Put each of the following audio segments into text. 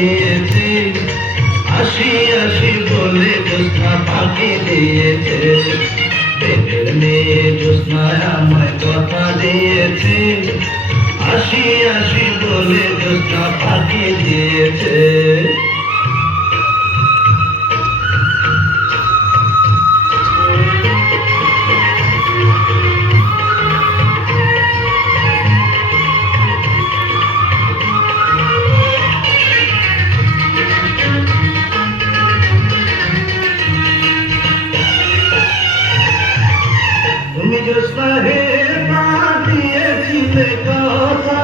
দিয়েছে, আসি আসি বলে জ্যোৎস্না ফাঁকি দিয়েছে। প্রেমের মেয়ে জ্যোৎস্নায় আমায় কথা দিয়েছে, আসি আসি বলে জ্যোৎস্না ফাঁকি দিয়েছে। তুমি জ্যোৎস্না হে না দিয়েছিলে কথা,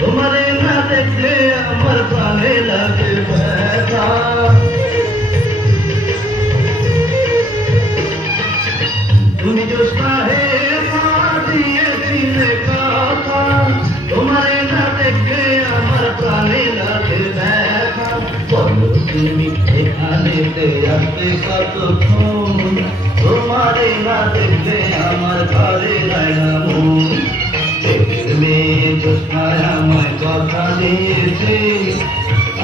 তোমারে না দেখলে আমার প্রাণে লাগে ব্যথা। তুমি জ্যোৎস্না হে না দিয়েছিলে কথা, তোমারে না দেখলে আমার প্রাণে লাগে ব্যথা। বলো তুমি এখানেতে আসতে কতক্ষণ, তোমারে না দেখলে আমার ঘরে যায় না মন। মেয়ে জ্যোৎস্নায় আমায় কথা দিয়েছে,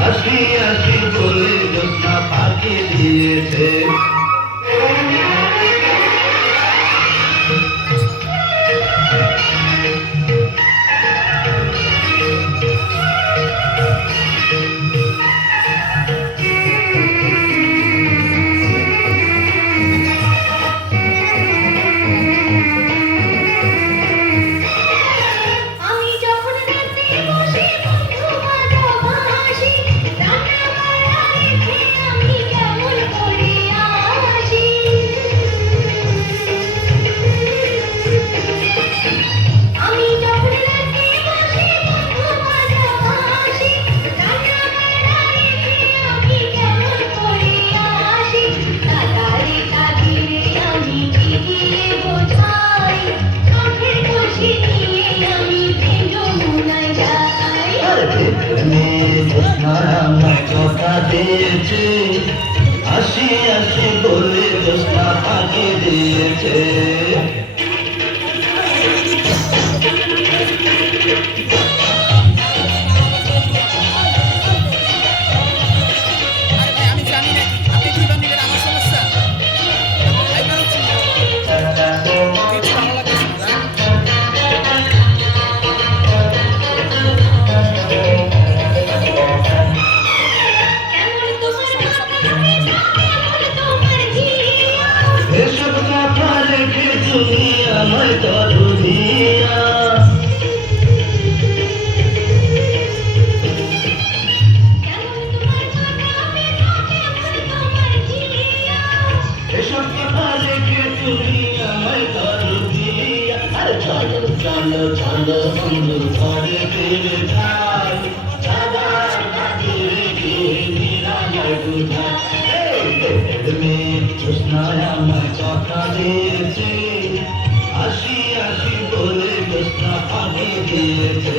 আসি আসি বলে জ্যোৎস্না ফাঁকি দিয়েছে। আমায় কথা দিয়েছে, আসি আসি বলে জ্যোৎস্না ফাঁকি দিয়েছে। এসব কথা রেখে তুমি আমায় ধরো দিয়া, এসব কথা রেখে তুমি আমায় ধরো দিয়া। আরে চলো চলো চলো বন্ধু ঘরে ফিরে যাই, সবার কাছে রেখে নিরাময় বুঝাই। মেয়ে জ্যোৎস্নায় আমায় কথা দিয়েছে, আসি আসি বলে জ্যোৎস্না ফাঁকি দিয়েছে।